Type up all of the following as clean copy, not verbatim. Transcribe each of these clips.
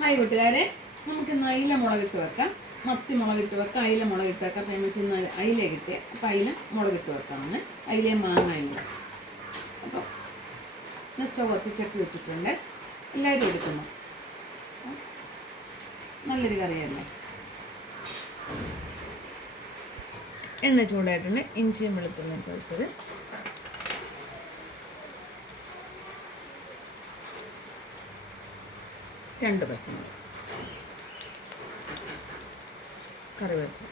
Hi കൂട്ടുകാരെ, നമുക്ക് ഇന്ന് അയില മുളകിട്ട് വെക്കാം. മത്തി മുളകിട്ട് വെക്കാം, അയില മുളകിട്ട് വെക്കാം. അപ്പം വെച്ച് ഇന്ന് അയില കിട്ടിയ അപ്പം അയില മുളകിട്ട് വെക്കാമെന്ന്. അയിലയും മാങ്ങയില്ല. അപ്പം ഞാൻ സ്റ്റവ് കത്തിച്ചട്ടി വെച്ചിട്ടുണ്ട്. എല്ലാവരും എടുക്കുന്നു. നല്ലൊരു കറിയല്ലേ. എണ്ണ ചൂടായിട്ടുണ്ട്. ഇഞ്ചിയും വെളുത്തുള്ളിയും ചതച്ചത്, രണ്ട് പച്ചമുളക്, കറിവേപ്പില.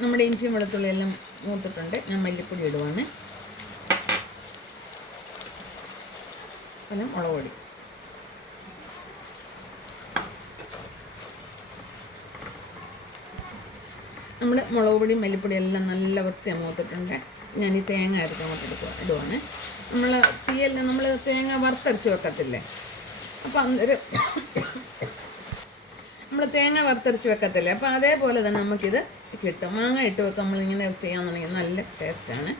നമ്മുടെ ഇഞ്ചിയും വെളുത്തുള്ളിയും എല്ലാം മൂത്തിട്ടുണ്ട്. ഞാൻ മല്ലിപ്പൊടി ഇടുവാണ്. പിന്നെ മുളക് പൊടി. നമ്മുടെ മുളക് പൊടിയും മല്ലിപ്പൊടിയും എല്ലാം നല്ല വൃത്തിയാണ് മൂത്തിട്ടുണ്ട്. ഞാൻ ഈ തേങ്ങ അരച്ച് അങ്ങോട്ട് ഇടുവാണ്. നമ്മൾ തേങ്ങ വറുത്തരച്ച് വെക്കത്തില്ലേ, അപ്പം അന്നേരം നമ്മൾ തേങ്ങ വറുത്തരച്ച് വെക്കത്തില്ലേ, അപ്പോൾ അതേപോലെ തന്നെ നമുക്കിത് കിട്ടും. മാങ്ങ ഇട്ട് വെക്കാം. നമ്മളിങ്ങനെ ചെയ്യാമെന്നുണ്ടെങ്കിൽ നല്ല ടേസ്റ്റാണ്.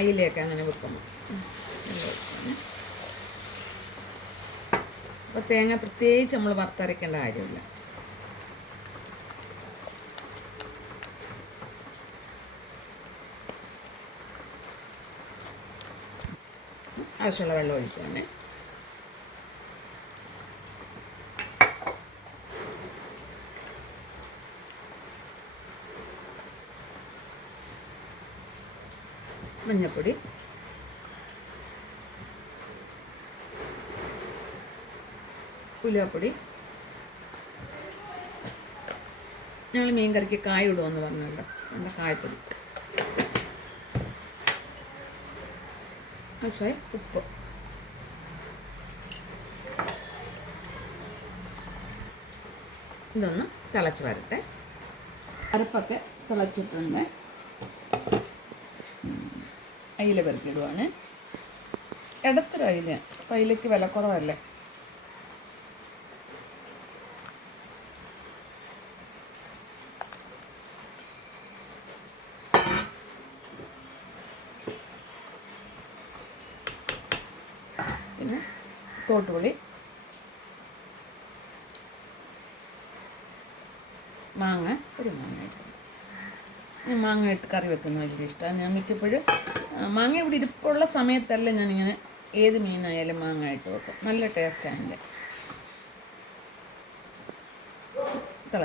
അയിലയൊക്കെ അങ്ങനെ വെക്കുമ്പോൾ നല്ല ടേസ്റ്റാണ്. അപ്പോൾ തേങ്ങ പ്രത്യേകിച്ച് നമ്മൾ വറുത്തരയ്ക്കേണ്ട കാര്യമില്ല. ആവശ്യമുള്ള വെള്ളം ഒഴിക്കാണ്. മഞ്ഞൾപ്പൊടി, ഉലുവപ്പൊടി. ഞങ്ങൾ മീൻ കറിക്ക് കായ ഇടുമെന്ന് പറഞ്ഞല്ലോ, നമ്മുടെ കായപ്പൊടി, ആവശ്യമായി ഉപ്പ്. ഇതൊന്ന് തിളച്ച് വരട്ടെ. അരപ്പൊക്കെ തിളച്ചിട്ടുണ്ട്. അയില പെറുക്കിടുവാണ്. ഇടത്തൊരു അയില, അപ്പം അയിലയ്ക്ക് വില കുറവല്ലേ. പിന്നെ തോട്ടുപുളി, മാങ്ങ, ഒരു മാങ്ങ ഇട്ട്. മാങ്ങ ഇട്ട് കറി വെക്കുന്നത് വലിയ ഇഷ്ടമാണ്. ഞാൻ മിക്കപ്പോഴും മാങ്ങ ഇവിടെ ഇരിപ്പുള്ള സമയത്തല്ല ഞാനിങ്ങനെ ഏത് മീനായാലും മാങ്ങ ഇട്ട് വെക്കും. നല്ല ടേസ്റ്റാണ് എൻ്റെ.